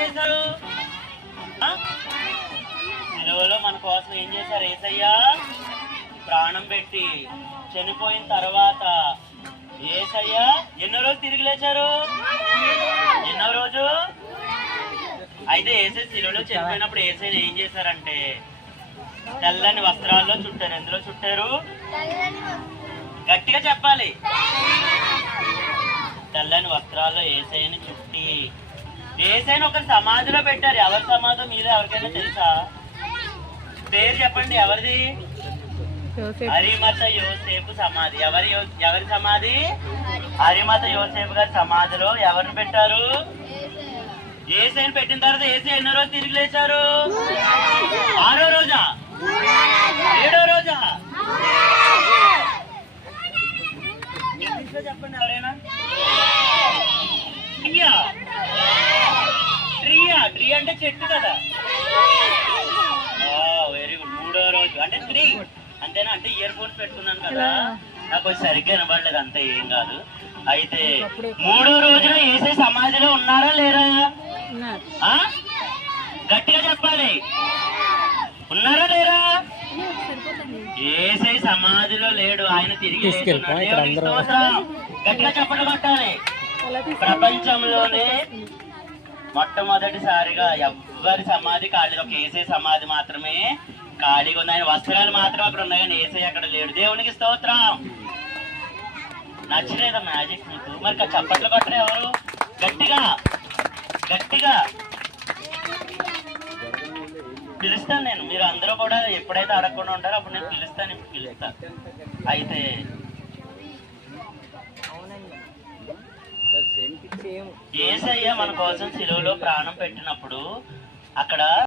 చేశారు? సిలువలో మన కోసం ఏం చేశారు? యేసయ్య ప్రాణం పెట్టి చనిపోయిన తర్వాత యేసయ్య ఎన్నో రోజు తిరిగి లేచారు? ఎన్నో రోజు? అయితే యేసయ్య సిలువలో చనిపోయినప్పుడు యేసయ్య ఏం చేశారంటే తెల్లని వస్త్రాల్లో చుట్టారు. ఎందులో చుట్టారు? గట్టిగా చెప్పాలి. తెల్లని వస్త్రాల్లో యేసయ్యని చుట్టి యేసయ్యని ఒక సమాధిలో పెట్టారు. ఎవరి సమాధి మీద ఎవరికైనా తెలుసా? పేరు చెప్పండి. ఎవరిది? అరిమత యోసేపు సమాధి. ఎవరి సమాధి? అరిమత యోసేపు గారి సమాధిలో ఎవరిని పెట్టారు? యేసయ్యని పెట్టిన తర్వాత యేసయ్య ఎన్నో రోజు తిరిగి లేచారు? 6వ రోజా? 7వ రోజా? చెప్పండి ఎవరైనా. ట్రీ అంటే చెట్టు కదా. Very good. 3వ రోజు అంటే 3 అంతేనా? అంటే ఇయర్ ఫోన్స్ పెట్టుకున్నాను కదా, నాకు కొంచెం సరిగ్గా వినబడలేదు. అంతే, ఏం కాదు. అయితే 3వ రోజున యేసయ్య సమాధిలో ఉన్నారా లేరా? గట్టిగా చెప్పాలి. ఉన్నారా లేరా? యేసయ్య సమాధిలో లేడు, ఆయన తిరిగి లేచున్నాడు. గట్టిగా చెప్పడం పట్టాలి. ప్రపంచంలోనే మొట్టమొదటిసారిగా ఎవ్వరి సమాధి ఖాళీ, ఒక యేసయ్య సమాధి మాత్రమే ఖాళీగా ఉంది. ఆయన వస్త్రాలు మాత్రం అక్కడ ఉన్నాయి, కానీ యేసయ్య అక్కడ లేడు. దేవునికి స్తోత్రం. నచ్చలేదా మ్యాజిక్ మీకు? మరి చప్పట్లు కొట్టరు ఎవరు? గట్టిగా గట్టిగా పిలుస్తాను నేను. మీరు అందరూ కూడా ఎప్పుడైతే అడగకుండా ఉంటారో అప్పుడు నేను పిలుస్తాను. ఇప్పుడు పిలుస్తాను. అయితే యేసయ్య మన కోసం సిలువలో ప్రాణం పెట్టినప్పుడు అక్కడ